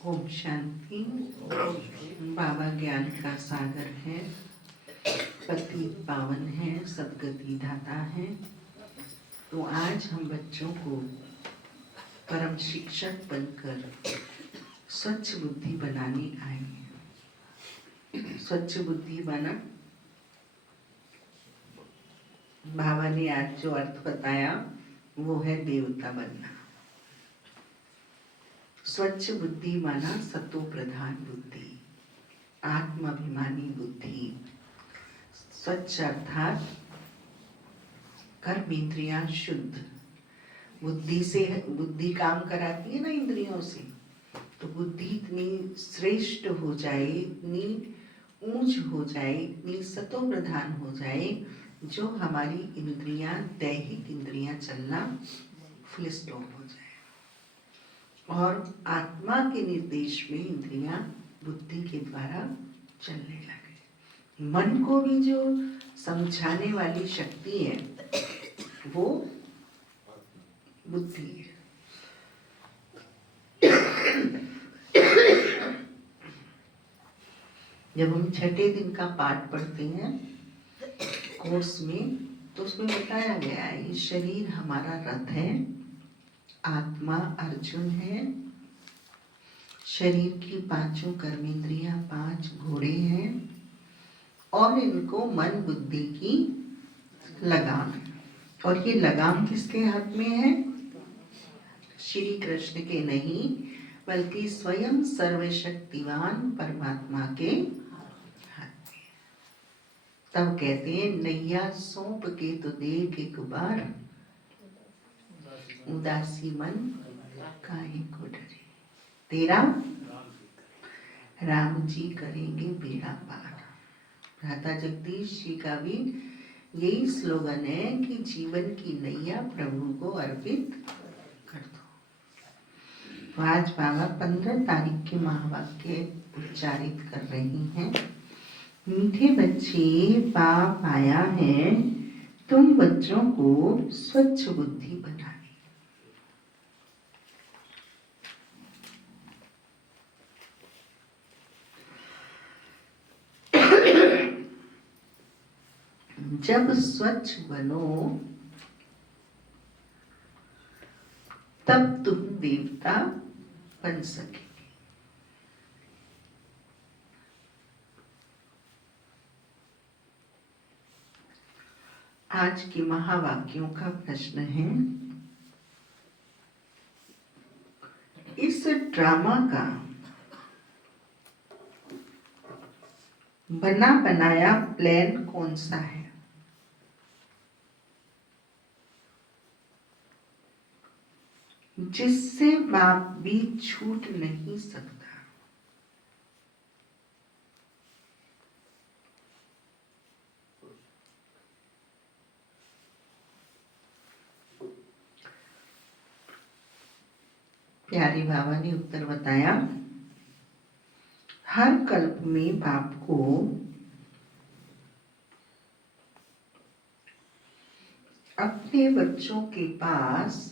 ओम शांति। बाबा ज्ञान का सागर है, पति पावन है, सदगति दाता है। तो आज हम बच्चों को परम शिक्षक बनकर स्वच्छ बुद्धि बनाने आए हैं। स्वच्छ बुद्धि बना, बाबा ने आज जो अर्थ बताया वो है देवता बनना। स्वच्छ बुद्धि माना सतो प्रधान बुद्धि, आत्माभिमानी बुद्धि। स्वच्छ अर्थात कर्म इंद्रियां शुद्ध। बुद्धि से बुद्धि काम कराती है ना इंद्रियों से, तो बुद्धि इतनी श्रेष्ठ हो जाए, इतनी ऊंच हो जाए, इतनी सतो प्रधान हो जाए, जो हमारी इंद्रियां, दैहिक इंद्रियां चलना फुल स्टॉप हो जाए और आत्मा के निर्देश में इंद्रियां बुद्धि के द्वारा चलने लगे। मन को भी जो समझाने वाली शक्ति है वो बुद्धि है। जब हम छठे दिन का पाठ पढ़ते हैं कोर्स में, तो उसमें बताया गया है ये शरीर हमारा रथ है, आत्मा अर्जुन है, शरीर की पांचों कर्मेंद्रियां 5 घोड़े हैं और इनको मन बुद्धि की लगाम है। और ये लगाम किसके हाथ में है? श्री कृष्ण के नहीं, बल्कि स्वयं सर्वशक्तिवान परमात्मा के हाथ में। तब कहते हैं नैया सौंप के तो देख एक बार, उदासी मन काहे को डरे। तेरा राम जी करेंगे बेड़ा पार। भ्राता जगदीश जी का भी यही स्लोगन है कि जीवन की नैया प्रभु को अर्पित कर दो। तो आज बाबा 15 तारीख के महावाक्य उच्चारित कर रही हैं। मीठे बच्चे, बाप आया है तुम बच्चों को स्वच्छ बुद्धि बनाने। जब स्वच्छ बनो तब तुम देवता बन सके। आज के महावाक्यों का प्रश्न है, इस ड्रामा का बना बनाया प्लान कौन सा है? जिससे बाप भी छूट नहीं सकता। प्यारे बाबा ने उत्तर बताया, हर कल्प में बाप को अपने बच्चों के पास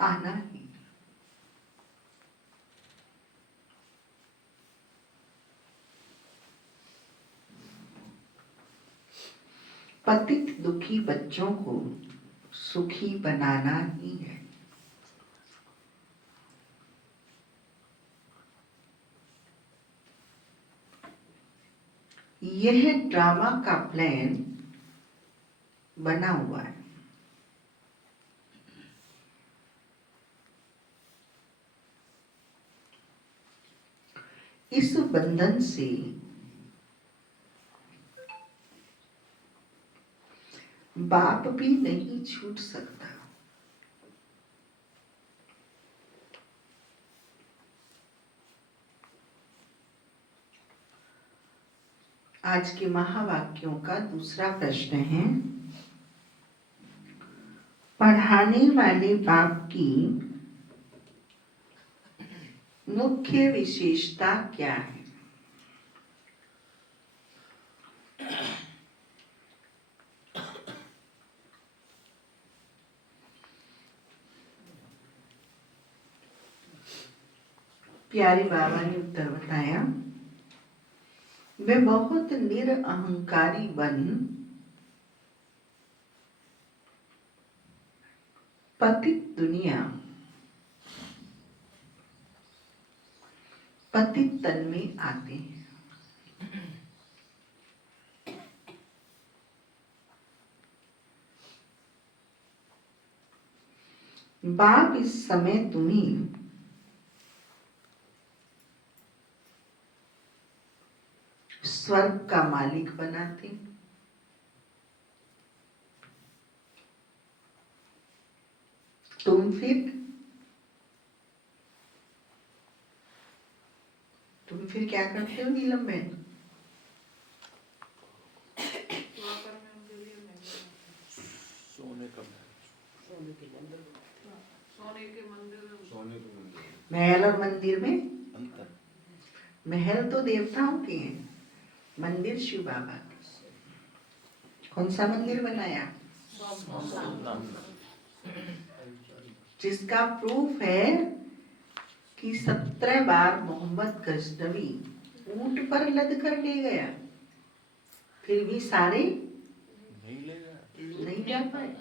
आना ही। पतित दुखी बच्चों को सुखी बनाना ही है। यह ड्रामा का प्लान बना हुआ है। इस बंधन से बाप भी नहीं छूट सकता। आज के महावाक्यों का दूसरा प्रश्न है, पढ़ाने वाले बाप की मुख्य विशेषता क्या है? प्यारे बाबा ने उत्तर बताया, मैं बहुत निरअहंकारी बन पतित दुनिया, पतित तन में आते हैं। बाप इस समय तुम्हें स्वर्ग का मालिक बनाते, तुम फिर क्या करते हो नीलम बहन? महल और मंदिर में अंतर। महल तो देवताओं के हैं, मंदिर शिव बाबा के। कौन सा मंदिर बनाया? जिसका प्रूफ है कि 17 बार मोहम्मद गजनवी ऊंट पर लद कर ले गया, फिर भी सारे नहीं जा पाए।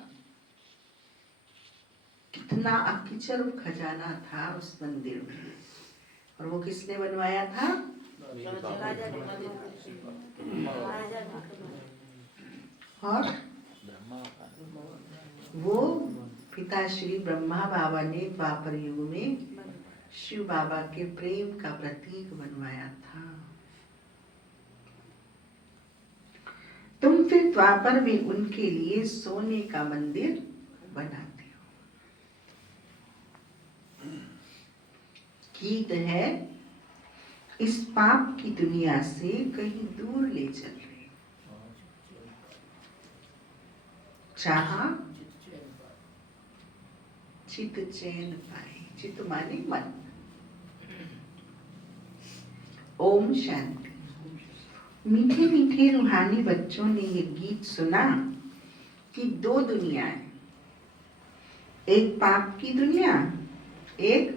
कितना अकिचर खजाना था उस मंदिर में, और वो किसने बनवाया था? और वो पिता श्री ब्रह्मा बाबा ने द्वापर युग में शिव बाबा के प्रेम का प्रतीक बनवाया था। तुम फिर द्वापर में उनके लिए सोने का मंदिर बनाते हो। गीत है, इस पाप की दुनिया से कहीं दूर ले चल रहे, चाहा चित चैन पाए। चित माने मन। ओम शांति। मीठे मीठे रूहानी बच्चों ने ये गीत सुना कि दो दुनिया है, एक पाप की दुनिया, एक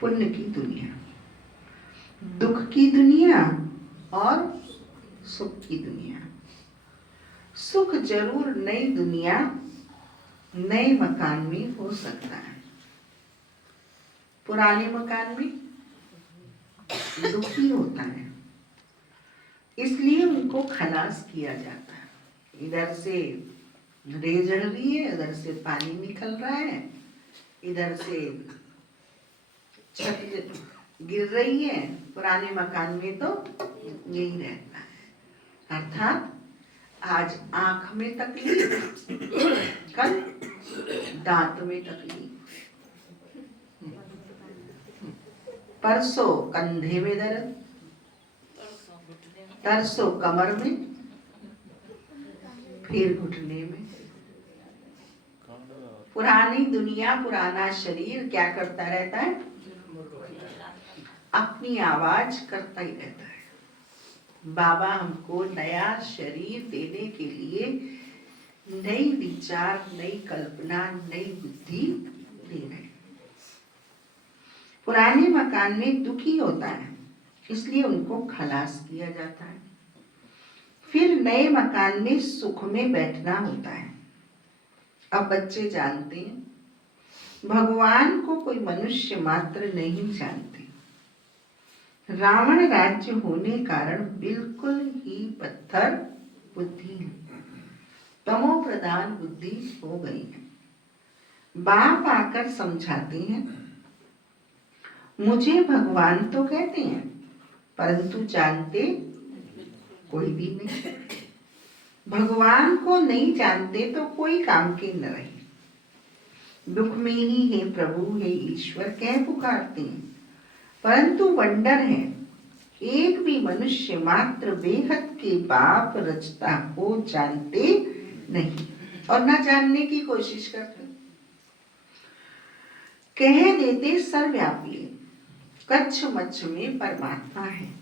पुण्य की दुनिया, दुख की दुनिया और सुख की दुनिया। सुख जरूर नई दुनिया, नए मकान में हो सकता है, पुराने मकान में दुखी होता है, इसलिए उनको खलास किया जाता है। इधर से रेत जल रही है, उधर से पानी निकल रहा है, इधर से छत गिर रही है। पुराने मकान में तो यही रहता है। अर्थात आज आंख में तकलीफ, कल दांत में तकलीफ, परसों कंधे में दर्द, तरसों कमर में, फिर घुटने में। पुरानी दुनिया, पुराना शरीर क्या करता रहता है? अपनी आवाज करता ही रहता है। बाबा हमको नया शरीर देने के लिए नई विचार, नई कल्पना, नई बुद्धि दे रहे हैं। पुराने मकान में दुखी होता है, इसलिए उनको खलास किया जाता है। फिर नए मकान में सुख में बैठना होता है। अब बच्चे जानते हैं, भगवान को कोई मनुष्य मात्र नहीं जानते। रावण राज्य होने कारण बिल्कुल ही पत्थर बुद्धि है, तमो प्रधान बुद्धि हो गई है। बाप आकर समझाते हैं, मुझे भगवान तो कहते हैं, परंतु जानते कोई भी नहीं। भगवान को नहीं जानते तो कोई काम के न रहे। दुख में ही हे प्रभु, हे ईश्वर कह पुकारते हैं, परंतु वंडर है, एक भी मनुष्य मात्र बेहद के पाप रचता को जानते नहीं और न जानने की कोशिश करते। कह देते सर्वव्यापी, कच्छ मच्छ में परमात्मा है,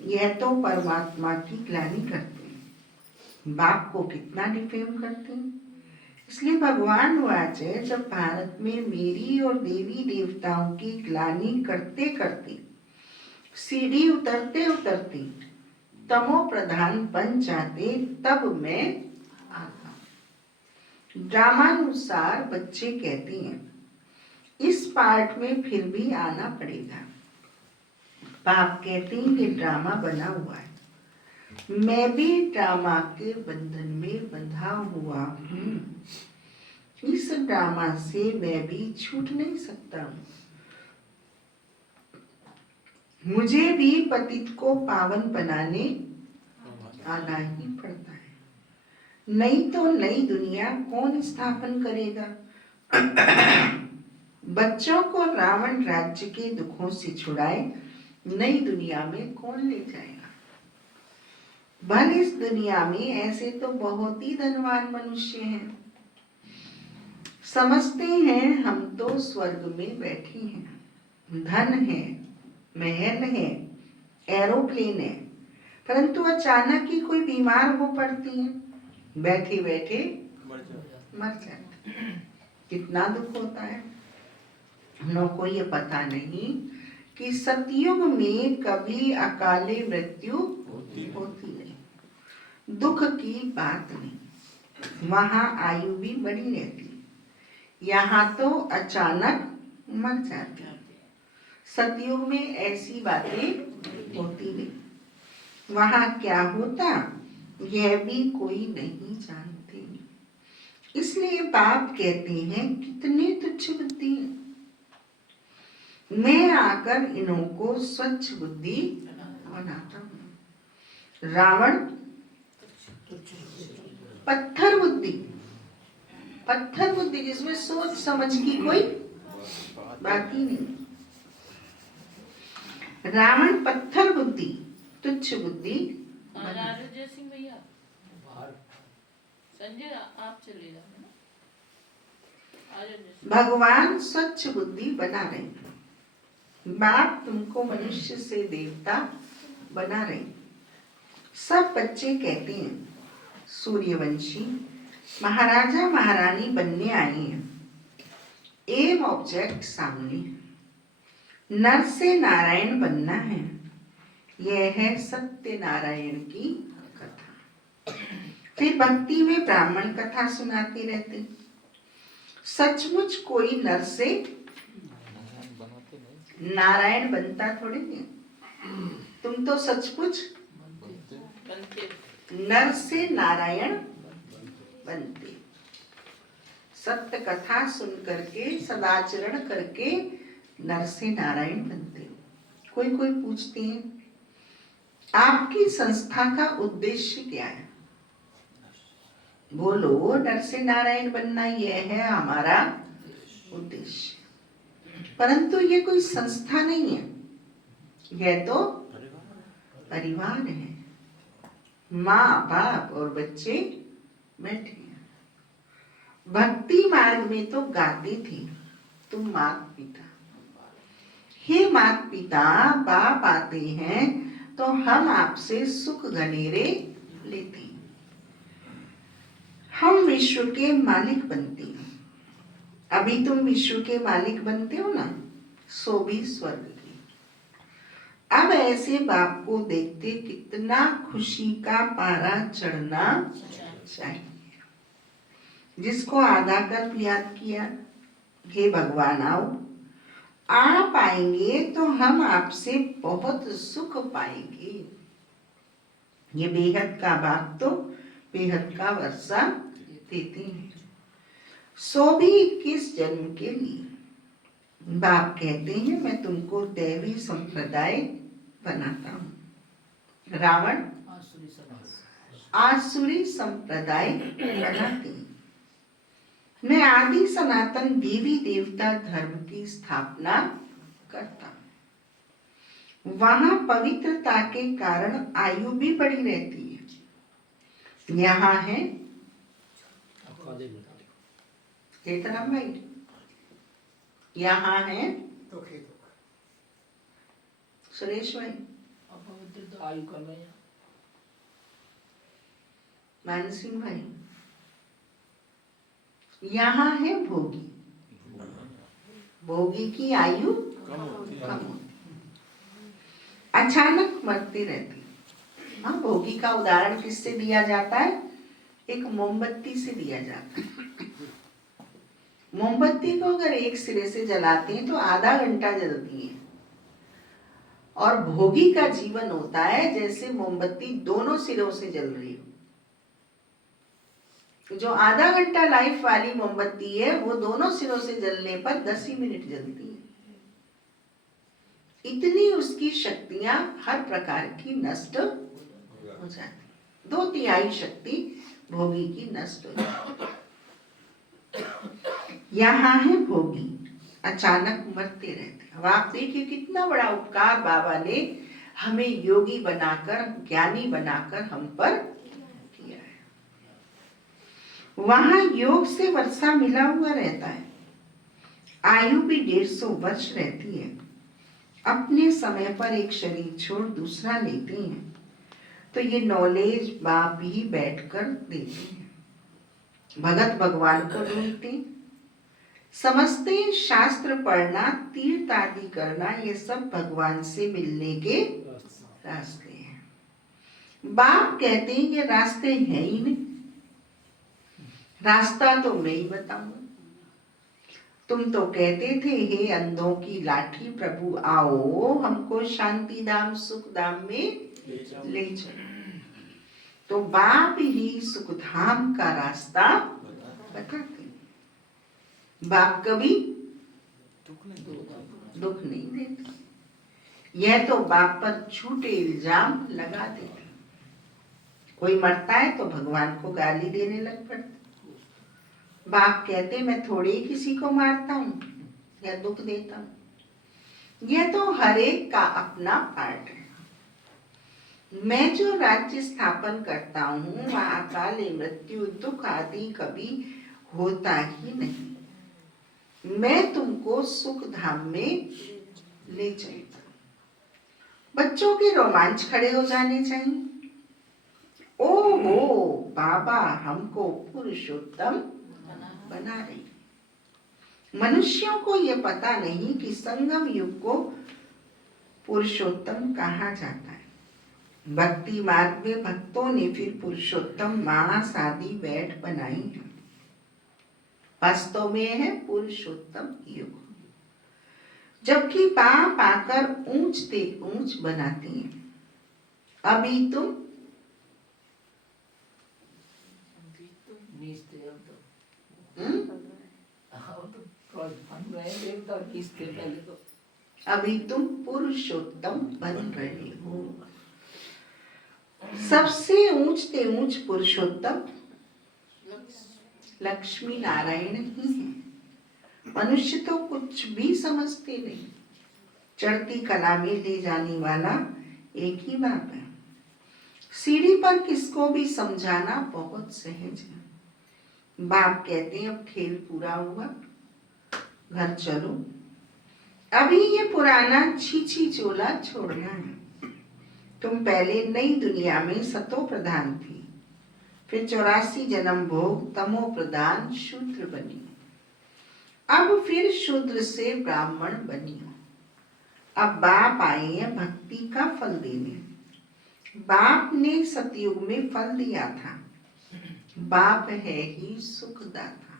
यह तो परमात्मा की ग्लानि करते हैं। बाप को कितना डिफेम करते हैं, इसलिए भगवान वाच है, जब भारत में मेरी और देवी देवताओं की ग्लानि करते करते सीढ़ी उतरते उतरते तमो प्रधान बन जाते, तब मैं आता हूं। ड्रामानुसार बच्चे कहते हैं इस पार्ट में फिर भी आना पड़ेगा। बाप कहते हैं कि ड्रामा बना हुआ है, मैं भी ड्रामा के बंधन में बंधा हुआ हूँ। इस ड्रामा से मैं भी छूट नहीं सकता हूँ। मुझे भी पतित को पावन बनाने आना ही पड़ता है, नहीं तो नई दुनिया कौन स्थापन करेगा। बच्चों को रावण राज्य के दुखों से छुड़ाए नई दुनिया में कौन ले जाएगा। भले इस दुनिया में ऐसे तो बहुत ही धनवान मनुष्य हैं, समझते हैं हम तो स्वर्ग में बैठे हैं, धन है, महल है, एरोप्लेन है, परंतु अचानक ही कोई बीमार हो पड़ती है, बैठे बैठे मर जाते। कितना दुख होता है। हम लोग को ये पता नहीं कि सतयुग में कभी अकाले मृत्यु होती नहीं, दुख की बात नहीं। वहां आयु भी बड़ी रहती, यहाँ तो अचानक मर जाते। सतयुग में ऐसी बातें होती नहीं, वहां क्या होता यह भी कोई नहीं जानते। इसलिए बाप कहते हैं कितनी तुच्छ बुद्धि, मैं आकर इन्हों को स्वच्छ बुद्धि बनाता हूँ। रावण पत्थर बुद्धि, पत्थर बुद्धि जिसमें सोच समझ की कोई बात ही नहीं। रावण पत्थर बुद्धि, तुच्छ बुद्धि। सिंह भैया संजय आप चले जाओ ना। भगवान स्वच्छ बुद्धि बना रहे, बाप तुमको मनुष्य से देवता बना रहे। सब बच्चे कहते हैं सूर्यवंशी महाराजा महारानी बनने आए हैं। एम ऑब्जेक्ट सामने, नर से नारायण बनना है। यह है सत्य नारायण की कथा। फिर भक्ति में ब्राह्मण कथा सुनाते रहते। सचमुच कोई नर से नारायण बनता थोड़ी है, तुम तो सचमुच नर से नारायण बनते। सत्य कथा सुन करके सदाचरण करके नर से नारायण बनते। कोई कोई पूछते हैं आपकी संस्था का उद्देश्य क्या है। बोलो नर से नारायण बनना यह है हमारा उद्देश्य, परंतु ये कोई संस्था नहीं है, यह तो परिवार है। माँ बाप और बच्चे बैठे हैं। भक्ति मार्ग में तो गाते थे तुम माता पिता, हे माता पिता बाप आते हैं तो हम आपसे सुख घनेरे लेते हैं, हम विश्व के मालिक बनते हैं। अभी तुम विश्व के मालिक बनते हो ना, सो भी स्वर्ग के। अब ऐसे बाप को देखते कितना खुशी का पारा चढ़ना चाहिए। जिसको आधा कल्प याद किया, हे भगवान आओ, आप आएंगे तो हम आपसे बहुत सुख पाएंगे। ये बेहद का बाप तो बेहद का वर्षा देते हैं, सो भी 21 जन्म के लिए। बाप कहते हैं मैं तुमको दैवी संप्रदाय बनाता हूँ। रावण आसुरी संप्रदाय बनाते हैं। मैं आदि सनातन देवी देवता धर्म की स्थापना करता हूँ। वहां पवित्रता के कारण आयु भी बढ़ी रहती है। यहाँ है हेतराम भाई, यहाँ है सुरेश भाई, आयु कर रहे हैं मान सिंह भाई, यहाँ है भोगी। भोगी की आयु कम होती, अचानक मरती रहती। हाँ, भोगी का उदाहरण किससे दिया जाता है? एक मोमबत्ती से दिया जाता है। मोमबत्ती को अगर एक सिरे से जलाते हैं तो आधा घंटा जलती है, और भोगी का जीवन होता है जैसे मोमबत्ती दोनों सिरों से जल रही हो। जो आधा घंटा लाइफ वाली मोमबत्ती है वो दोनों सिरों से जलने पर 10 ही मिनट जलती है। इतनी उसकी शक्तियां हर प्रकार की नष्ट हो जाती। 2/3 शक्ति भोगी की नष्ट हो जाती। यहाँ है भोगी, अचानक मरते रहते। अब आप देखिए कितना बड़ा उपकार बाबा ने हमें योगी बनाकर, ज्ञानी बनाकर हम पर किया है। वहां योग से वर्षा मिला हुआ रहता है। आयु भी 150 वर्ष रहती है। अपने समय पर एक शरीर छोड़ दूसरा लेते हैं तो ये नॉलेज बाप ही बैठकर देते हैं। भगत भगवान को ढूंढते, समझते, शास्त्र पढ़ना, तीर्थ आदि करना, ये सब भगवान से मिलने के रास्ते हैं। बाप कहते हैं ये रास्ते हैं ही नहीं, रास्ता तो मैं ही बताऊंगा। तुम तो कहते थे हे अंधों की लाठी प्रभु आओ हमको शांति धाम सुख धाम में ले चलो। तो बाप ही सुख धाम का रास्ता बताते। बाप कभी दुख नहीं देते। यह तो बाप पर झूठे इल्जाम लगा देते। कोई मरता है तो भगवान को गाली देने लग पड़ते। बाप कहते मैं थोड़ी ही किसी को मारता हूँ या दुख देता हूँ। यह तो हर एक का अपना पार्ट है। मैं जो राज्य स्थापन करता हूँ वहाँ अकाल मृत्यु दुख आदि कभी होता ही नहीं। मैं तुमको सुख धाम में ले चलता हूँ। बच्चों के रोमांच खड़े हो जाने चाहिए। ओहो बाबा हमको पुरुषोत्तम बना रही। मनुष्यों को यह पता नहीं कि संगम युग को पुरुषोत्तम कहा जाता है। भक्ति मार्ग में भक्तों ने फिर पुरुषोत्तम मास आदि बैठ बनाई है। वास्तव में है पुरुषोत्तम युग, जबकि बाप आकर ऊंचते ऊंच बनाती है। अभी तुम अभी तुम पुरुषोत्तम बन रहे हो। सबसे ऊंचते ऊंच पुरुषोत्तम लक्ष्मी नारायण ही है। मनुष्य तो कुछ भी समझते नहीं। चढ़ती कला में ले जाने वाला एक ही बाप है। सीढ़ी पर किसको भी समझाना बहुत सहज है। बाप कहते हैं अब खेल पूरा हुआ, घर चलो। अभी ये पुराना छीछी चोला छोड़ना है। तुम पहले नई दुनिया में सतो प्रधान थी, फिर 84 जन्म भोग तमो प्रधान शूद्र बनी, अब फिर शूद्र से ब्राह्मण बनी हो। अब बाप आए हैं भक्ति का फल देने। बाप ने सतयुग में फल दिया था। बाप है ही सुखदाता।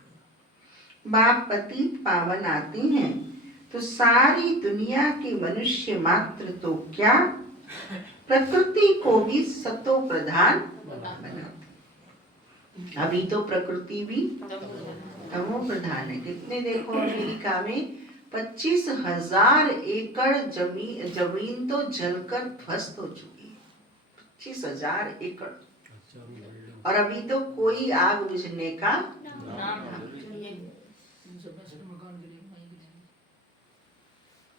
बाप पतित पावन आते हैं तो सारी दुनिया के मनुष्य मात्र तो क्या प्रकृति को भी सतो प्रधान बनाते। अभी तो प्रकृति भी तमो प्रधान है। कितने देखो अमेरिका में 25,000 एकड़ जमीन तो जलकर ध्वस्त हो चुकी है। 25,000 एकड़। और अभी तो कोई आग बुझने का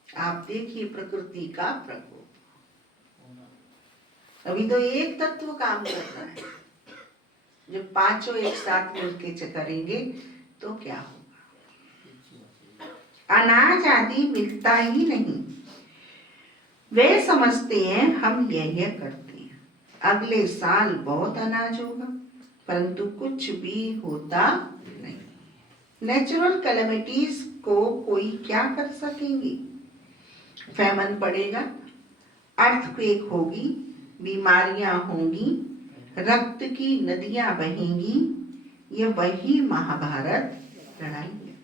आप देखिए प्रकृति का प्रकोप। अभी तो एक तत्व काम कर रहा है। जब पांचों एक साथ मिलके करेंगे तो क्या होगा। अनाज आदि मिलता ही नहीं। वे समझते हैं हम यह करते हैं, अगले साल बहुत अनाज होगा, परंतु कुछ भी होता नहीं। नेचुरल कैलेमिटीज को कोई क्या कर सकेंगे? फैमन पड़ेगा, अर्थक्वेक होगी, बीमारियां होंगी, रक्त की नदियां बहेंगी। ये वही महाभारत लड़ाई है।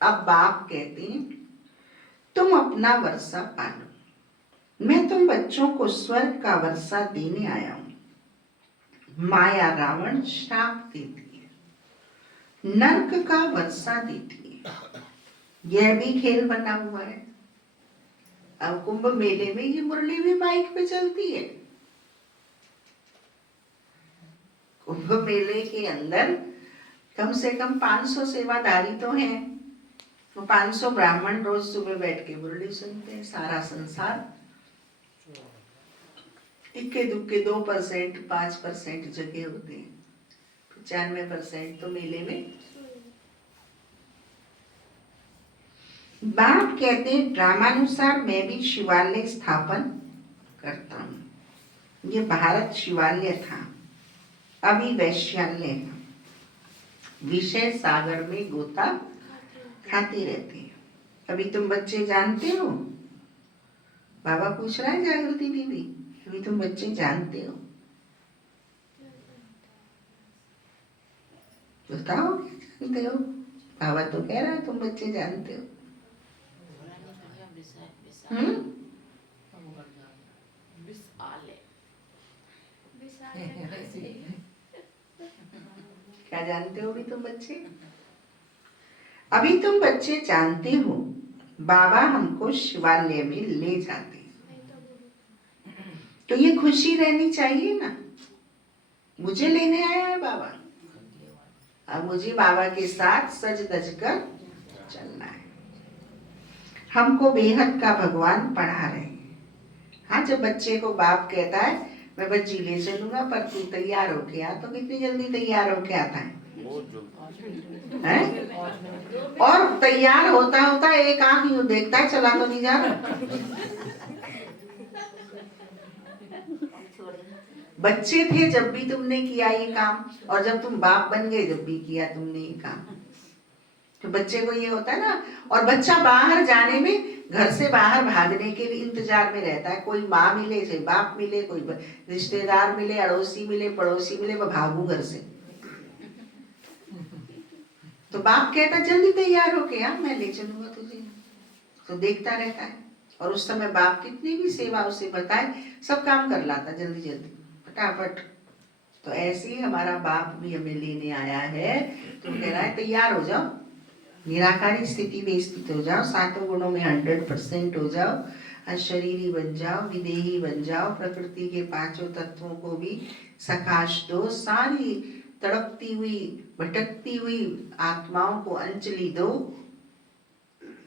अब बाप कहते हैं तुम अपना वर्षा पालो, मैं तुम बच्चों को स्वर्ग का वर्षा देने आया हूं। माया रावण श्राप देती है, नरक का वर्षा देती है। यह भी खेल बना हुआ है। अब कुंभ मेले में ये मुरली भी माइक पे चलती है। कुंभ मेले के अंदर कम से कम 500 सेवादारी तो हैं। तो 500 ब्राह्मण रोज सुबह बैठ के मुरली सुनते हैं। सारा संसार इक्के दुक्के 2% 5% जगह होते हैं, 95% तो मेले में। बाप कहते हैं ड्रामानुसार मैं भी शिवालय स्थापन करता हूँ। ये भारत शिवालय था, अभी वैश्यालय है। विषय सागर में गोता खाते रहते हैं। अभी तुम बच्चे जानते हो, बाबा पूछ रहा है जागृति दीदी, अभी तुम बच्चे जानते हो? बताओ जानते हो? बाबा तो कह रहा है तुम बच्चे जानते हो। क्या जानते हो अभी तुम बच्चे? अभी तुम बच्चे जानते हो बाबा हमको शिवालय में ले जाते हैं, तो ये खुशी रहनी चाहिए ना। मुझे लेने आया है बाबा, अब मुझे बाबा के साथ सज धज कर चलना है। हमको बेहद का भगवान पढ़ा रहे हैं। हाँ, जब बच्चे को बाप कहता है मैं बच्ची ले चलूंगा पर तू तैयार होके आ, तो कितनी जल्दी तैयार होके आता है? और तैयार होता होता एक आंख यूं देखता है, चला तो नहीं जा रहा। बच्चे थे जब भी तुमने किया ये काम, और जब तुम बाप बन गए जब भी किया तुमने ये काम। तो बच्चे को ये होता है ना। और बच्चा बाहर जाने में, घर से बाहर भागने के लिए इंतजार में रहता है। कोई माँ मिले, कोई बाप मिले, कोई रिश्तेदार मिले, अड़ोसी मिले, पड़ोसी मिले, मैं भागू घर से। तो बाप कहता जल्दी तैयार हो गया, मैं ले चलूंगा तुझे। तो देखता रहता है, और उस समय बाप कितनी भी सेवा उसे बताए सब काम कर लाता जल्दी जल्दी फटाफट। तो ऐसे ही हमारा बाप भी हमें लेने आया है। तो कह रहा है तैयार हो जाओ, निराकारी स्थिति में स्थित हो जाओ, सातों गुणों में 100% हो जाओ, शरीरी बन जाओ, विदेही बन जाओ, प्रकृति के पांचों तत्वों को भी सकाश दो, सारी तड़पती हुई भटकती हुई आत्माओं को अंजलि दो।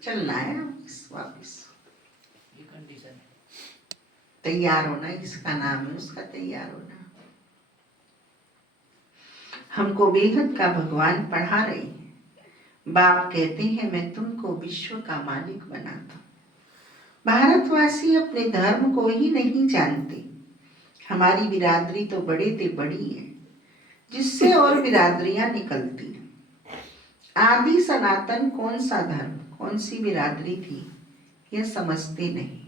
चलना है वापिस। ये कंडीशन है, तैयार होना इसका नाम है, उसका तैयार होना। हमको बेहद का भगवान पढ़ा रहे हैं। बाप कहते हैं मैं तुमको विश्व का मालिक बनाता हूँ। भारतवासी अपने धर्म को ही नहीं जानते। हमारी बिरादरी तो बड़े ते बड़ी है, जिससे और बिरादरियां निकलती हैं। आदि सनातन कौन सा धर्म, कौन सी बिरादरी थी, यह समझते नहीं।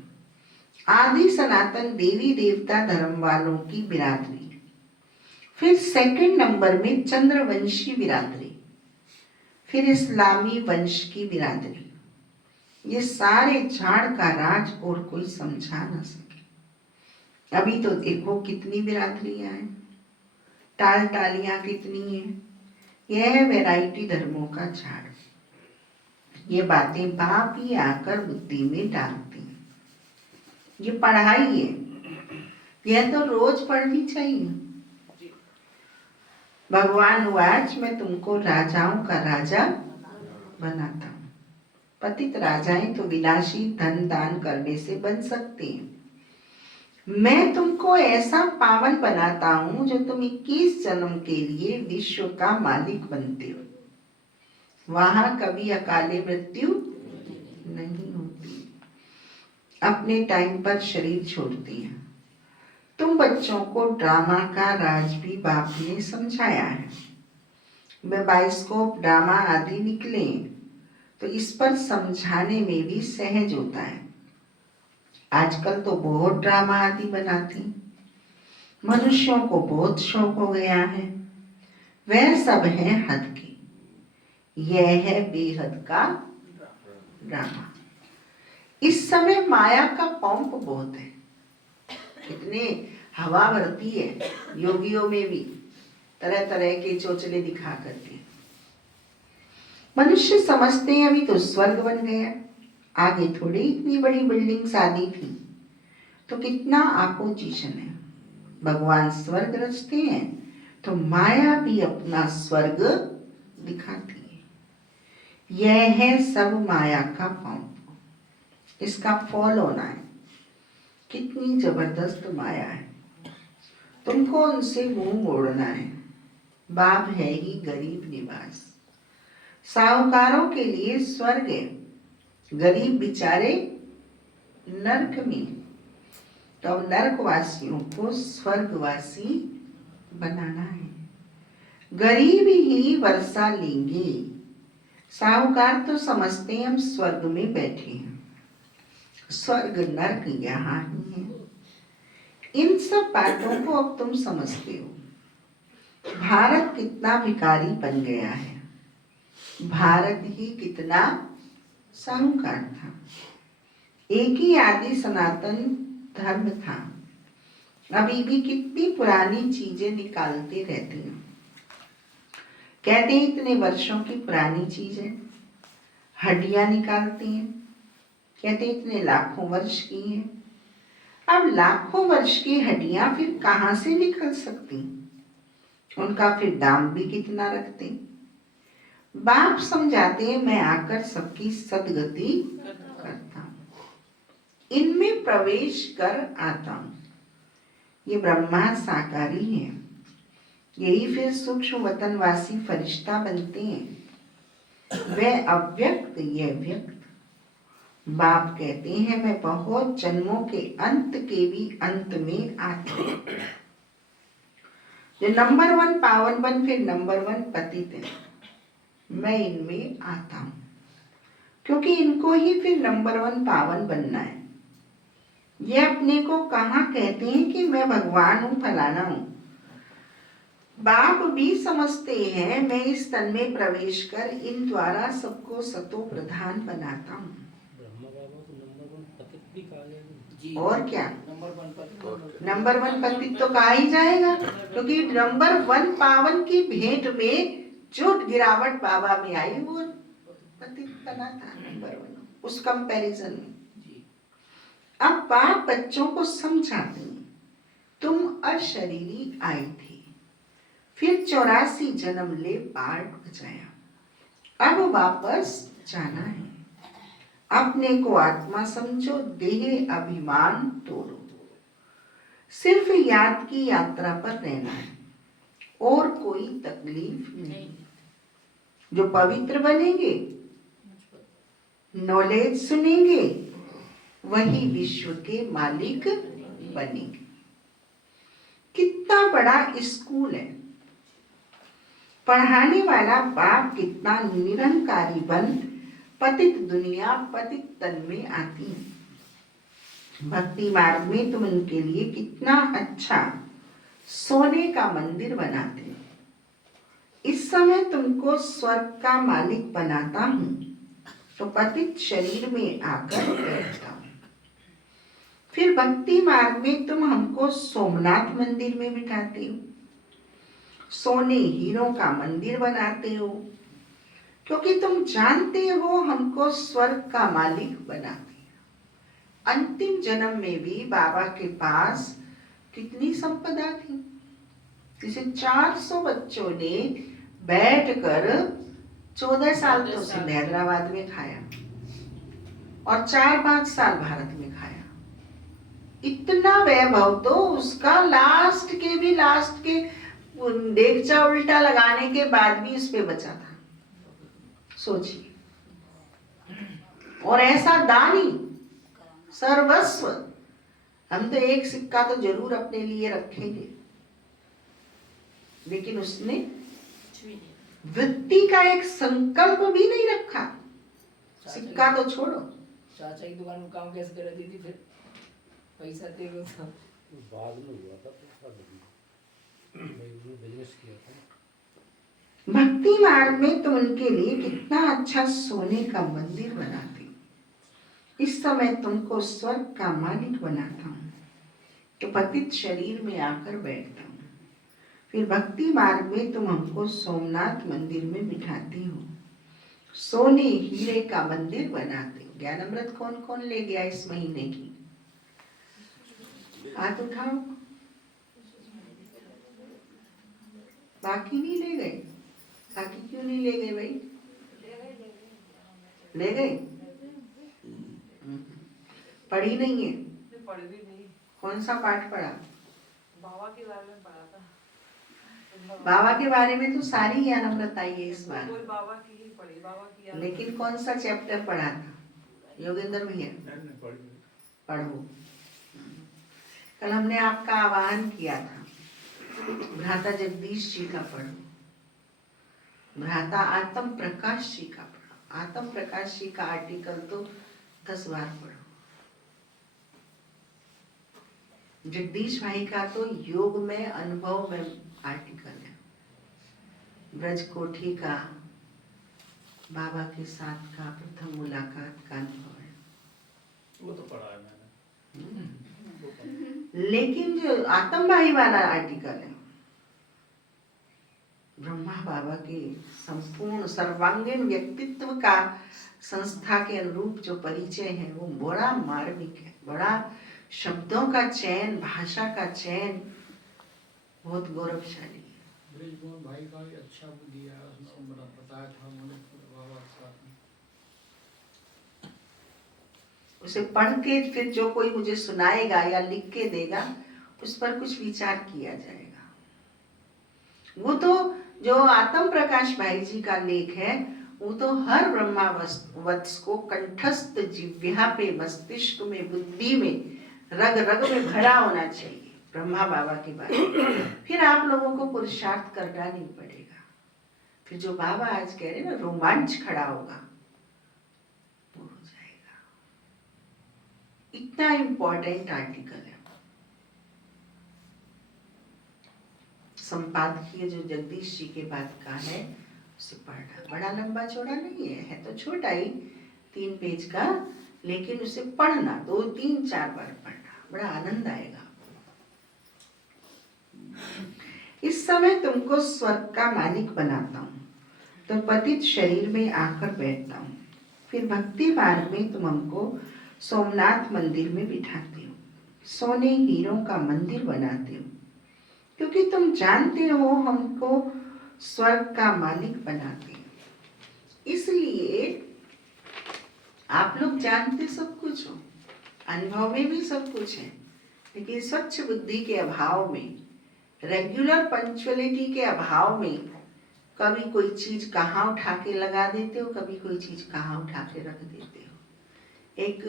आदि सनातन देवी देवता धर्म वालों की बिरादरी, फिर सेकंड नंबर में चंद्रवंशी बिरादरी, फिर इस्लामी वंश की बिरादरी। ये सारे झाड़ का राज और कोई समझा न सके। अभी तो देखो कितनी बिरादरियां हैं, टाल टालियां कितनी हैं। यह है वैरायटी धर्मों का झाड़। ये बातें बाप ही आकर बुद्धि में डालते हैं। ये पढ़ाई है, यह तो रोज पढ़नी चाहिए। भगवान वाच मैं तुमको राजाओं का राजा बनाता हूँ। पतित राजाएं तो विनाशी धन दान करने से बन सकते हैं। मैं तुमको ऐसा पावन बनाता हूँ जो तुम 21 जन्म के लिए विश्व का मालिक बनते हो। वहां कभी अकाले मृत्यु नहीं होती, अपने टाइम पर शरीर छोड़ती है। तुम बच्चों को ड्रामा का राज भी बाप ने समझाया है। में बाइस्कोप ड्रामा आदि निकले तो इस पर समझाने में भी सहज होता है। आजकल तो बहुत ड्रामा आदि बनाती, मनुष्यों को बहुत शौक हो गया है। वह सब है हद की, यह है बेहद का ड्रामा। इस समय माया का पंप बहुत है, कितने हवा भरती है योगियों में भी, तरह तरह के चोचले दिखा करके। मनुष्य समझते हैं अभी तो स्वर्ग बन गया, आगे थोड़ी इतनी बड़ी बिल्डिंग्स आदि थी, तो कितना अपोजिशन है। भगवान स्वर्ग रचते हैं तो माया भी अपना स्वर्ग दिखाती है। यह है सब माया का पंप, इसका फॉल होना है। कितनी जबरदस्त माया है, तुमको उनसे मुंह मोड़ना है। बाप है ही गरीब निवास, साहूकारों के लिए स्वर्ग है, गरीब बेचारे नरक में। तो नरकवासियों को स्वर्गवासी बनाना है। गरीब ही वर्षा लेंगे, साहूकार तो समझते हैं हम स्वर्ग में बैठे हैं, स्वर्ग नरक यहाँ ही है। इन सब बातों को अब तुम समझते हो। भारत कितना भिखारी बन गया है, भारत ही कितना साहूकार था। एक ही आदि सनातन धर्म था, अभी भी कितनी पुरानी चीजें निकालते रहते हैं। कहते हैं इतने वर्षों की पुरानी चीज है, हड्डियां निकालते हैं, कहते हैं इतने लाखों वर्ष की है। अब लाखों वर्ष की हड्डियां फिर कहाँ से निकल सकती, उनका फिर दाम भी कितना रखते। बाप समझाते हैं मैं आकर सबकी सदगति करता हूँ, इनमें प्रवेश कर आता हूँ। ये ब्रह्मा साकारी है, यही फिर सूक्ष्म वतनवासी फरिश्ता बनते हैं। वह अव्यक्त, यह व्यक्त। बाप कहते हैं मैं बहुत जन्मों के अंत के भी अंत में आता हूँ। जो नंबर 1 पावन बन फिर नंबर 1 पतित है, मैं इनमें आता हूँ, क्योंकि इनको ही फिर नंबर 1 पावन बनना है। ये अपने को कहाँ कहते हैं कि मैं भगवान हूँ, फलाना हूँ। बाप भी समझते हैं मैं इस तन में प्रवेश कर इन द्वारा सबको सतो प्रधान बनाता हूँ। और क्या, नंबर 1 पतित तो कहा ही जाएगा, क्योंकि नंबर 1 पावन की भेंट में जो गिरावट बाबा में आई वो पतित बना था नंबर 1 उस कंपैरिजन में। अब बाप बच्चों को समझाते हैं तुम अशरीरी आई थी, फिर 84 जन्म ले पार्ट बचाया, अब वापस जाना है। अपने को आत्मा समझो, देह अभिमान तोड़ो, सिर्फ याद की यात्रा पर रहना है और कोई तकलीफ नहीं। जो पवित्र बनेंगे, नॉलेज सुनेंगे, वही विश्व के मालिक बनेंगे। कितना बड़ा स्कूल है, पढ़ाने वाला बाप कितना निरंकारी बन पतित दुनिया पतित तन में आती है। भक्ति मार्ग में तुम उनके लिए कितना अच्छा सोने का मंदिर बनाते हो। इस समय तुमको स्वर्ग का मालिक बनाता हूँ तो पतित शरीर में आकर बैठता हूँ। फिर भक्ति मार्ग में तुम हमको सोमनाथ मंदिर में बिठाते हो, सोने हीरों का मंदिर बनाते हो, क्योंकि तुम जानते हो हमको स्वर्ग का मालिक बनाते हो। अंतिम जन्म में भी बाबा के पास कितनी संपदा थी, जिसे 400 बच्चों ने बैठकर 14 साल तो उसने हैदराबाद में खाया और 4-5 साल भारत में खाया। इतना वैभव तो उसका लास्ट के देगचा उल्टा लगाने के बाद भी उस पे बचा था, सोचिए। और ऐसा दानी सर्वस्व, हम तो एक सिक्का तो जरूर अपने लिए रखेंगे, लेकिन उसने वृत्ति का एक संकल्प भी नहीं रखा। सिक्का तो छोड़ो, चाचा की दुकान में काम कैसे कर दी थी फिर? पैसा तेरे को बाद में हुआ था पैसा बिजनेस किया था। भक्ति मार्ग में तुम उनके लिए कितना अच्छा सोने का मंदिर बनाते हो। इस समय तुमको स्वर्ग का मालिक बनाता हूँ तो पतित शरीर में आकर बैठता हूँ। फिर भक्ति मार्ग में तुम हमको सोमनाथ मंदिर में बिठाती हो, सोने हीरे का मंदिर बनाते हो। ज्ञान अमृत कौन कौन ले गया इस महीने की? हाथ उठाओ। बाकी नहीं ले गए? बाकी क्यों नहीं ले गए भाई? ले गए? पढ़ी नहीं है? पढ़ी भी नहीं। कौन सा पाठ पढ़ा? बाबा के बारे में पढ़ा था। बाबा के बारे में तो सारी ज्ञान अमृत आई है इस बार। कोई बाबा की ही पढ़ी, बाबा की। लेकिन कौन सा चैप्टर पढ़ा था योगेंद्र भैया? पढ़ो। कल हमने आपका आह्वान किया था, भ्राता जगदीश जी का पढ़ो, भ्राता आत्म प्रकाश जी का पढ़ो। आत्म प्रकाश जी का आर्टिकल तो 10 बार पढ़ो। जगदीश भाई का तो योग में अनुभव में आर्टिकल है। ब्रज कोठी का बाबा के साथ का प्रथम मुलाकात का अनुभव है, वो तो पढ़ा है मैंने। लेकिन जो आत्म भाई वाला आर्टिकल है, ब्रह्मा बाबा के संपूर्ण सर्वांगीण व्यक्तित्व का संस्था के अनुरूप जो परिचय है वो बड़ा मार्मिक है। बड़ा शब्दों का चयन, भाषा का चयन बहुत गौरवशाली है। ब्रिजमोहन भाई का भी अच्छा बुद्धि है, उसने बड़ा बताया था उन्होंने बाबा के साथ में। उसे पढ़ के फिर जो कोई मुझे सुनाएगा या लिख के देगा उस पर कुछ विचार किया जाएगा। वो तो जो आत्म प्रकाश भाई जी का लेख है वो तो हर ब्रह्मा वत्स को कंठस्थ जिह्वा पे, मस्तिष्क में, बुद्धि में, रग रग में भरा होना चाहिए ब्रह्मा बाबा के बारे में। फिर आप लोगों को पुरुषार्थ करना नहीं पड़ेगा। फिर जो बाबा आज कह रहे हैं ना, रोमांच खड़ा होगा, वो हो जाएगा। इतना इम्पोर्टेंट आर्टिकल है। संपादकीय जो जगदीश जी के बाद का है उसे पढ़ना। बड़ा लंबा चौड़ा नहीं है तो छोटा ही 3 पेज का, लेकिन उसे पढ़ना 2, 3, 4 बार पढ़ना, बड़ा आनंद आएगा। इस समय तुमको स्वर्ग का मालिक बनाता हूँ तो पतित शरीर में आकर बैठता हूँ। फिर भक्ति मार्ग में तुम हमको सोमनाथ मंदिर में बिठाते हो, सोने हीरों का मंदिर बनाते हो, क्योंकि तुम जानते हो हमको स्वर्ग का मालिक बनाते हो। इसलिए आप लोग जानते सब कुछ हो, अनुभव में भी सब कुछ है, लेकिन स्वच्छ बुद्धि के अभाव में, रेगुलर पंक्चुअलिटी के अभाव में कभी कोई चीज कहाँ उठा के लगा देते हो, कभी कोई चीज कहाँ उठा के रख देते हो। एक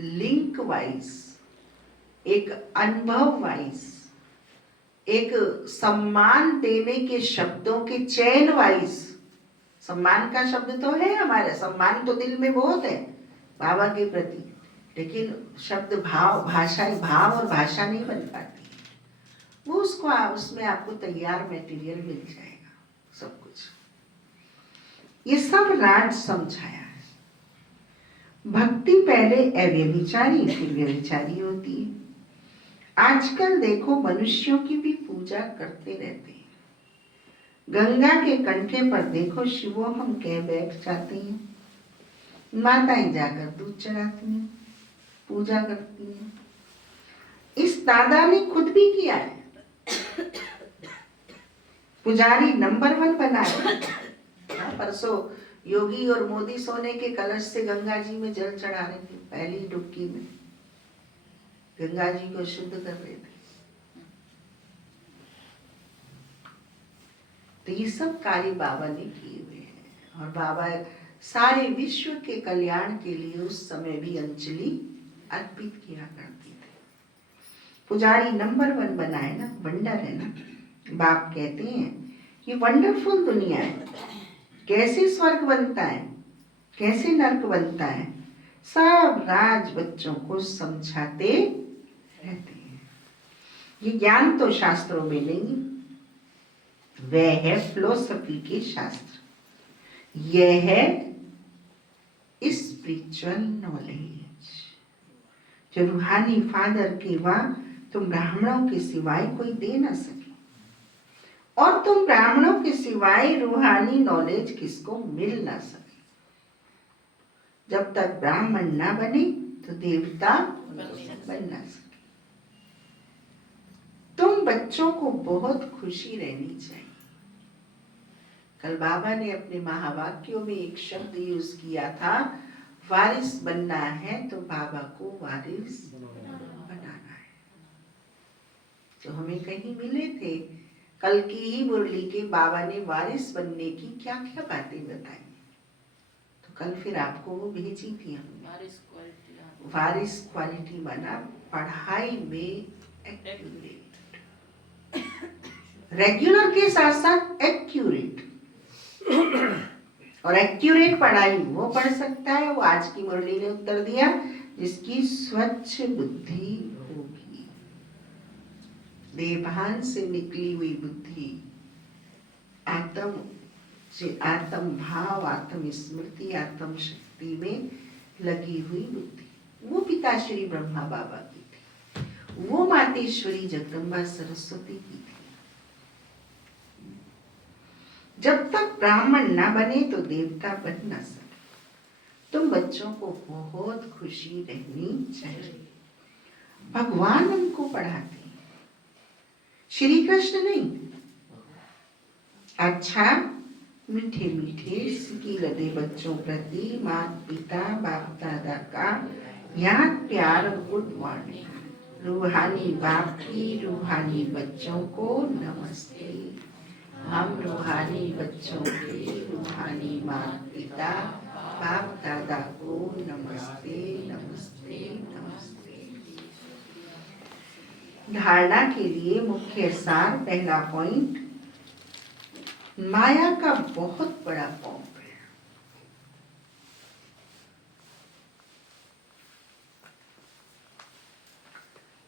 लिंक वाइज, एक अनुभव वाइज, एक सम्मान देने के शब्दों के चयन वाइज। सम्मान का शब्द तो है हमारे, सम्मान तो दिल में बहुत है बाबा के प्रति, लेकिन शब्द भाव, भाषा, भाव और भाषा नहीं बन पाती। वो उसमें आपको तैयार मटेरियल मिल जाएगा सब कुछ। ये सब राज समझाया है। भक्ति पहले अव्यभिचारी फिर व्यभिचारी होती है। आजकल देखो मनुष्यों की भी पूजा करते रहते हैं। गंगा के कंठे पर देखो शिवो हम कह बैठ जाते हैं, माताएं जाकर दूध चढ़ाती हैं, पूजा करती हैं। इस दादा ने खुद भी किया है, पुजारी नंबर 1 बना है। परसों योगी और मोदी सोने के कलश से गंगा जी में जल चढ़ा रहे थे, पहली डुबकी में गंगा जी को शुद्ध कर रहे थे। तो ये सब कार्य बाबा ने किए हुए हैं, और बाबा सारे विश्व के कल्याण के लिए उस समय भी अंजलि अर्पित किया करते थे। पुजारी नंबर 1 बनाए ना, वंडर है ना। बाप कहते हैं ये वंडरफुल दुनिया है। कैसे स्वर्ग बनता है, कैसे नर्क बनता है, सब राज बच्चों को समझाते रहते हैं। ये ज्ञान तो शास्त्रों में नहीं, वह है फिलोसफी के शास्त्र, यह है स्पिरिचुअल नॉलेज जो रूहानी फादर के वहाँ तुम ब्राह्मणों के सिवाय कोई दे ना सके, और तुम ब्राह्मणों के सिवाय रूहानी नॉलेज किसको मिल ना सके। जब तक ब्राह्मण ना बने तो देवता बन ना सके। तुम बच्चों को बहुत खुशी रहनी चाहिए। कल बाबा ने अपने महावाक्यों में एक शब्द यूज किया था, वारिस बनना है तो बाबा को वारिस बनाना है। जो हमें कहीं मिले थे, कल की ही मुरली के बाबा ने वारिस बनने की क्या क्या बातें बताई, तो कल फिर आपको वो भेजी थी हमने। वारिस क्वालिटी माना पढ़ाई में एक्यूरेट, रेगुलर के साथ साथ एक्यूरेट। और एक्यूरेट पढ़ाई वो पढ़ सकता है, वो आज की मुरली ने उत्तर दिया, जिसकी स्वच्छ बुद्धि होगी। देवभान से निकली हुई बुद्धि, आत्म भाव, आत्म स्मृति, आत्म शक्ति में लगी हुई बुद्धि, वो पिताश्री ब्रह्मा बाबा की थी, वो मातेश्वरी जगदम्बा सरस्वती की थी। जब तक ब्राह्मण ना बने तो देवता बन ना सके। तुम बच्चों को बहुत खुशी रहनी चाहिए। भगवान हमको पढ़ाते हैं, श्री कृष्ण नहीं। अच्छा, मीठे मीठे सिकी लदे बच्चों प्रति माता पिता बाप दादा का याद प्यार गुड मॉर्निंग। रूहानी बाप की रूहानी बच्चों को नमस्ते। हम रूहानी बच्चों के रूहानी माता पिता बाप दादा को नमस्ते नमस्ते नमस्ते। धारणा के लिए मुख्य सार, पहला पॉइंट, माया का बहुत बड़ा पॉप है।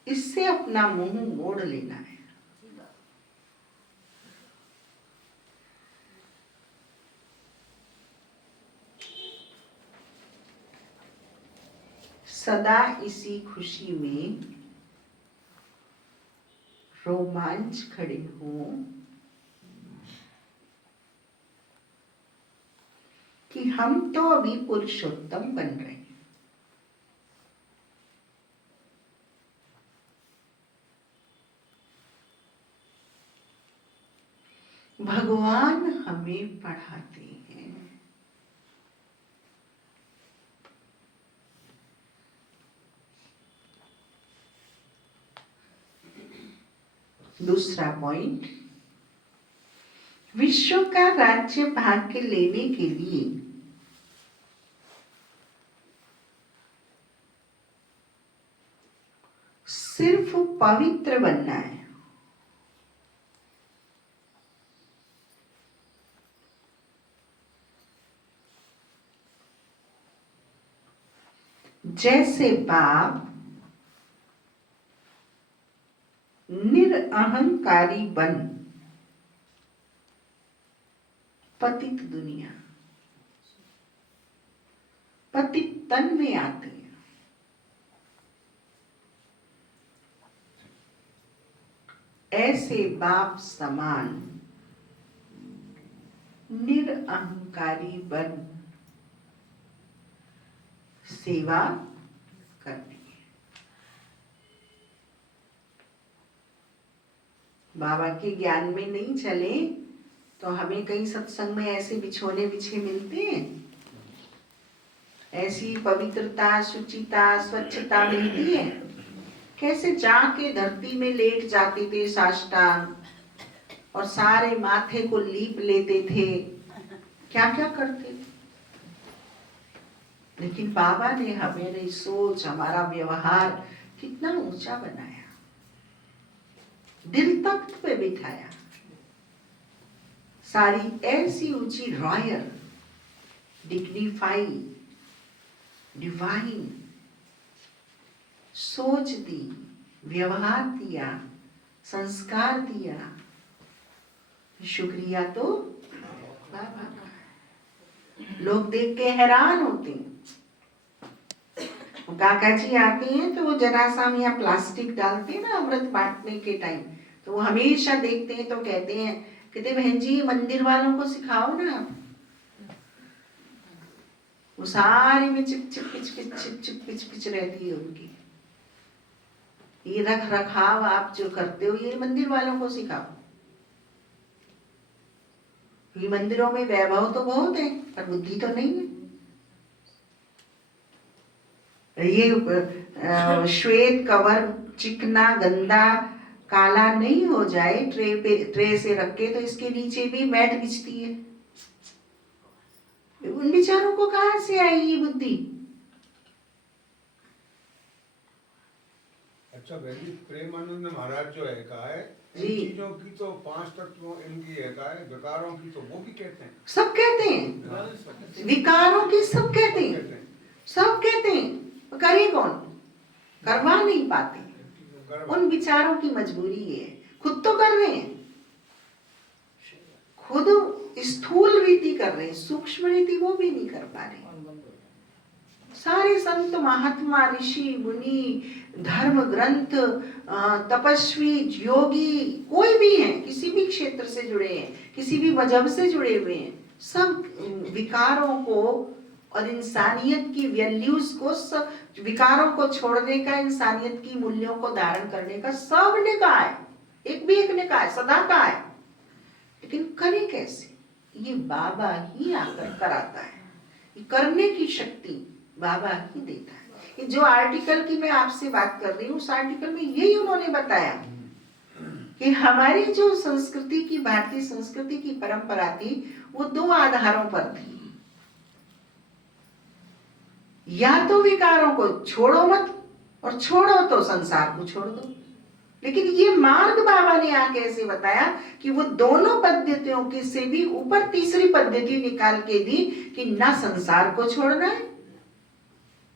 इससे अपना मुंह मोड़ लेना है। सदा इसी खुशी में रोमांच खड़े हो कि हम तो अभी पुरुषोत्तम बन रहे हैं। भगवान हमें पढ़ाते हैं। दूसरा पॉइंट, विश्व का राज्य भाग्य लेने के लिए सिर्फ पवित्र बनना है। जैसे बाप निरअहंकारी बन पतित दुनिया, पतित तन में आते हैं, ऐसे बाप समान निरअहंकारी बन सेवा करनी है। बाबा के ज्ञान में नहीं चले तो हमें कई सत्संग में ऐसे बिछोने बिछे मिलते हैं, ऐसी पवित्रता, शुचिता, स्वच्छता मिलती है। कैसे जाके धरती में लेट जाते थे साष्टांग, और सारे माथे को लीप लेते थे, क्या क्या करते थे। लेकिन बाबा ने हमारी सोच, हमारा व्यवहार कितना ऊंचा बनाया, दिल तख्त पे बिठाया। सारी ऐसी ऊंची रॉयल, डिग्निफाई, डिवाइन सोच दी, व्यवहार दिया, संस्कार दिया। शुक्रिया तो बाबा का। लोग देख के हैरान होते हैं। काका जी आते हैं तो वो जरा सा हम यहाँ प्लास्टिक डालते हैं ना अमृत बांटने के टाइम, तो वो हमेशा देखते हैं तो कहते बहन जी मंदिर वालों को सिखाओ ना। वो सारी में chip chip pitch pitch chip chip pitch pitch रहती है उनकी। ये रख रखाव आप जो करते हो ये मंदिर वालों को सिखाओ। ये मंदिरों में वैभव तो बहुत है पर बुद्धि तो नहीं है। ये श्वेत कवर चिकना गंदा काला नहीं हो जाए ट्रे से रख के, तो इसके नीचे भी मैट बिछती है। उन बेचारों को कहां से आई ये बुद्धि? अच्छा बहन जी, प्रेमानंद महाराज जो है कहा है इन जी। चीजों की तो 5 तत्वों इनकी है कहा है, विकारों की तो वो भी कहते हैं। सब कहते हैं, विकारों की सब कहते हैं, सब कहते हैं। करे कौन? करवा नहीं पाते। उन विचारों की मजबूरी है। खुद तो कर रहे हैं, खुद स्थूल रीति कर रहे हैं, सूक्ष्म रीति वो भी नहीं कर पा रहे। सारे संत महात्मा ऋषि मुनि धर्म ग्रंथ तपस्वी योगी कोई भी है, किसी भी क्षेत्र से जुड़े हैं, किसी भी मजहब से जुड़े हुए हैं, सब विकारों को और इंसानियत की वैल्यूज को, सब विकारों को छोड़ने का, इंसानियत की मूल्यों को धारण करने का सब ने कहा है। एक भी एक ने कहा है, सदा कहा है। लेकिन करें कैसे? ये बाबा ही आकर कराता है। ये करने की शक्ति बाबा ही देता है। ये जो आर्टिकल की मैं आपसे बात कर रही हूँ, उस आर्टिकल में यही उन्होंने बताया कि हमारी जो संस्कृति की, भारतीय संस्कृति की परंपरा थी, वो 2 आधारों पर थी। या तो विकारों को छोड़ो मत, और छोड़ो तो संसार को छोड़ दो। लेकिन ये मार्ग बाबा ने आके ऐसे बताया कि वो दोनों पद्धतियों के से भी ऊपर तीसरी पद्धति निकाल के दी कि ना संसार को छोड़ना है,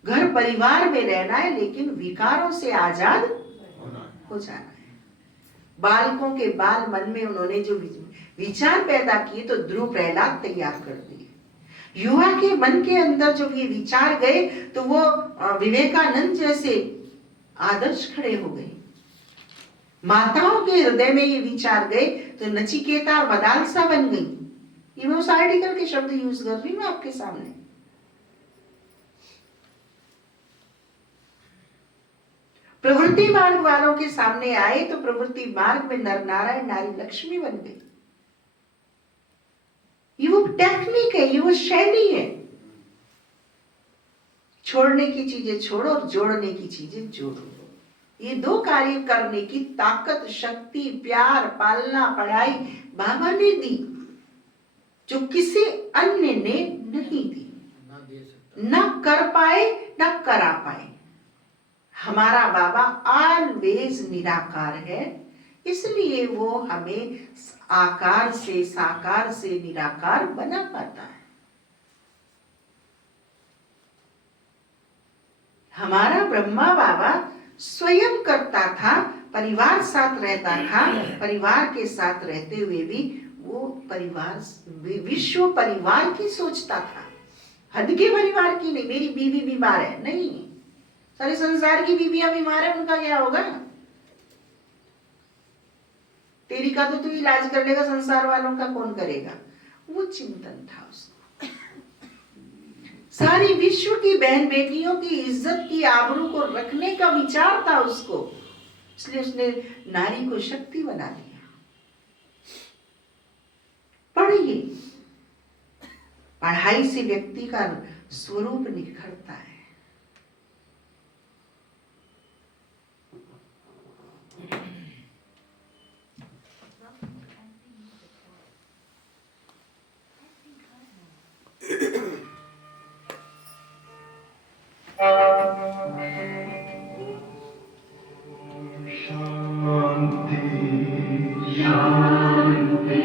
घर परिवार में रहना है, लेकिन विकारों से आजाद हो जाना है। बालकों के बाल मन में उन्होंने जो विचार पैदा किए तो ध्रुव प्रहलाद तैयार कर दिए। युवा के मन के अंदर जब ये विचार गए तो वो विवेकानंद जैसे आदर्श खड़े हो गए। माताओं के हृदय में ये विचार गए तो नचिकेता और मदालसा बन गई। ये मैं उस आर्टिकल के शब्द यूज कर रही हूँ आपके सामने। प्रवृत्ति मार्ग वालों के सामने आए तो प्रवृत्ति मार्ग में नर नारायण नारी लक्ष्मी बन गई। ये वो टेक्निक है, ये वो शैली है। छोड़ने की चीजें छोड़ो और जोड़ने की चीजें जोड़ो। ये 2 कार्य करने की ताकत, शक्ति, प्यार, पालना, पढ़ाई बाबा ने दी, जो किसी अन्य ने नहीं दी। ना कर पाए ना करा पाए। हमारा बाबा ऑलवेज निराकार है, इसलिए वो हमें आकार से साकार से निराकार बना पाता है। हमारा ब्रह्मा बाबा स्वयं करता था, परिवार साथ रहता था, परिवार के साथ रहते हुए भी वो परिवार, विश्व परिवार की सोचता था, हद के परिवार की नहीं। मेरी बीवी बीमार है नहीं, सारे संसार की बीवियां बीमार है, उनका क्या होगा? तेरी का तो तू इलाज कर लेगा, संसार वालों का कौन करेगा? वो चिंतन था उसको। सारी विश्व की बहन बेटियों की इज्जत की आबरू को रखने का विचार था उसको, इसलिए उसने नारी को शक्ति बना दिया। पढ़िए, पढ़ाई से व्यक्ति का स्वरूप निखरता है। शांति शांति।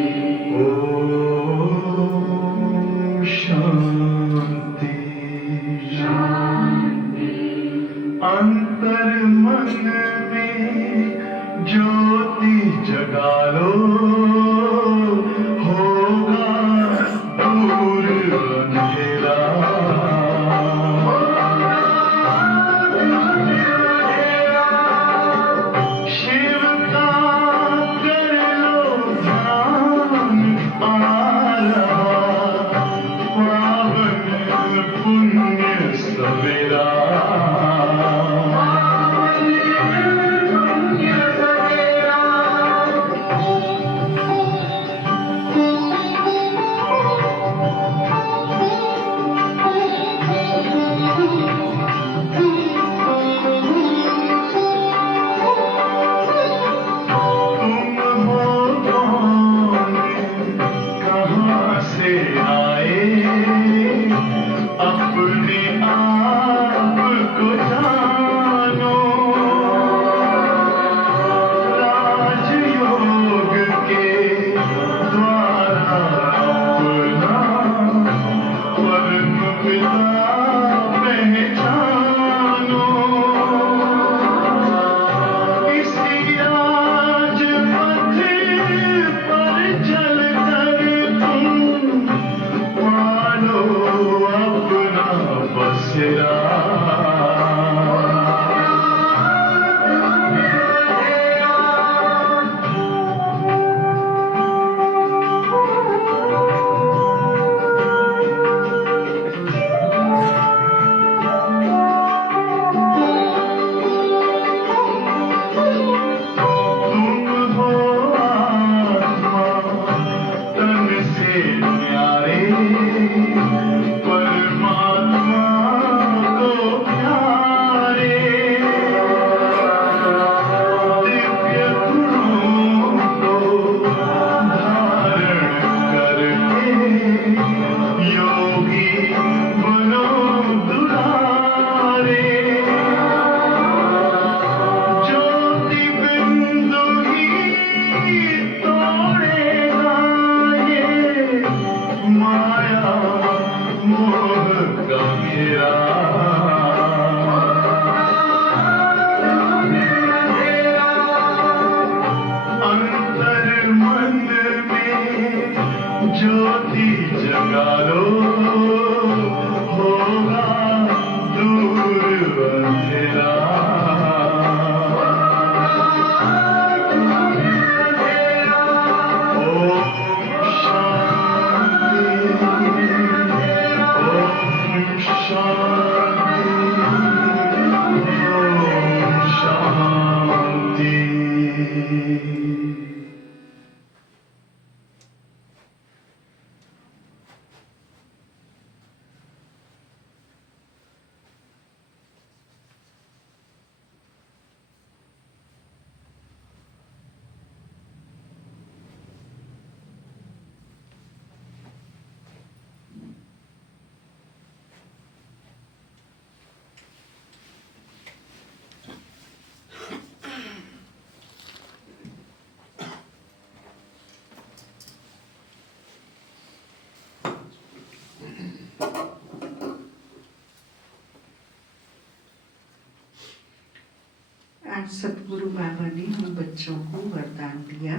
आज सतगुरु बाबा ने हम बच्चों को वरदान दिया,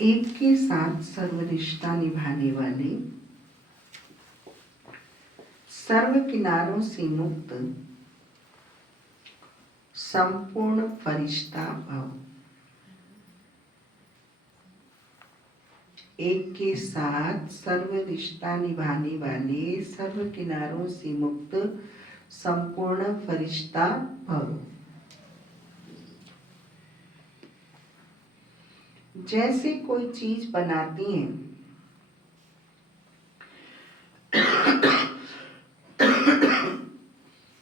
एक के साथ सर्व रिश्ता निभाने वाले, सर्व किनारों से मुक्त, संपूर्ण फरिश्ता भव। एक के साथ सर्व रिश्ता निभाने वाले, सर्व किनारों से मुक्त, संपूर्ण फरिश्ता भव। जैसे कोई चीज बनाती हैं,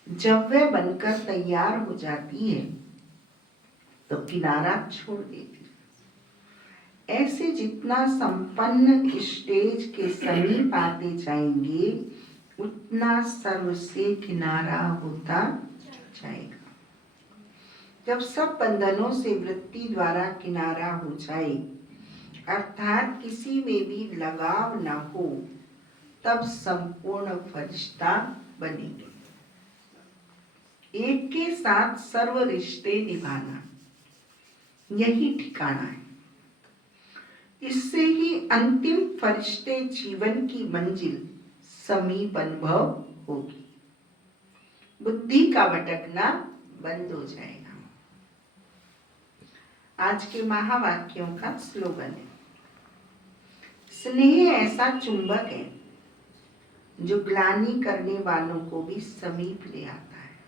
जब वह बनकर तैयार हो जाती है तो किनारा छोड़ देती है। ऐसे जितना संपन्न स्टेज के समीप आते जाएंगे उतना सर्व से किनारा होता जाएगा। जब सब बंधनों से वृत्ति द्वारा किनारा हो जाए, अर्थात किसी में भी लगाव न हो, तब संपूर्ण फरिश्ता बनेंगे। एक के साथ सर्व रिश्ते निभाना, यही ठिकाना है। इससे ही अंतिम फरिश्ते जीवन की मंजिल समीप अनुभव होगी। बुद्धि का भटकना बंद हो जाएगा। आज के महावाक्यों का स्लोगन है, स्नेह ऐसा चुंबक है जो ग्लानि करने वालों को भी समीप ले आता है।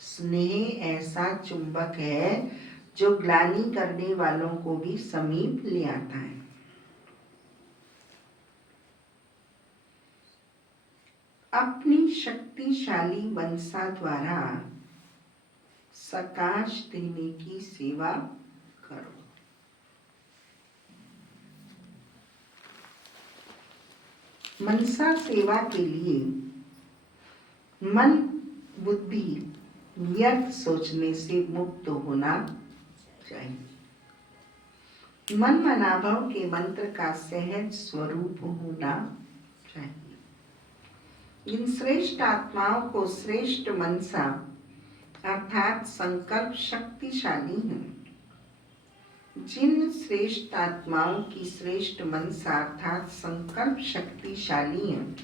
स्नेह ऐसा चुंबक है जो ग्लानि करने वालों को भी समीप ले आता है। अपनी शक्तिशाली मनसा द्वारा सकाश देने की सेवा करो। मनसा सेवा के लिए मन बुद्धि व्यर्थ सोचने से मुक्त होना चाहिए। मन मनाभव के मंत्र का सहज स्वरूप होना चाहिए। इन श्रेष्ठ आत्माओं को श्रेष्ठ मनसा अर्थात संकल्प शक्तिशाली हैं। जिन श्रेष्ठ आत्माओं की श्रेष्ठ मनसा अर्थात संकल्प शक्तिशाली हैं,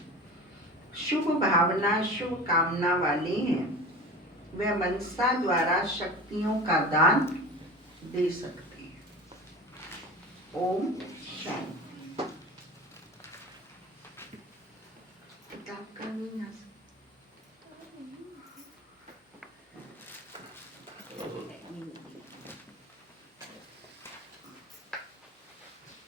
शुभ भावना शुभ कामना वाले हैं, वे मनसा द्वारा शक्तियों का दान दे सकते हैं। ओम शांति। किताब का नहीं आ सकता।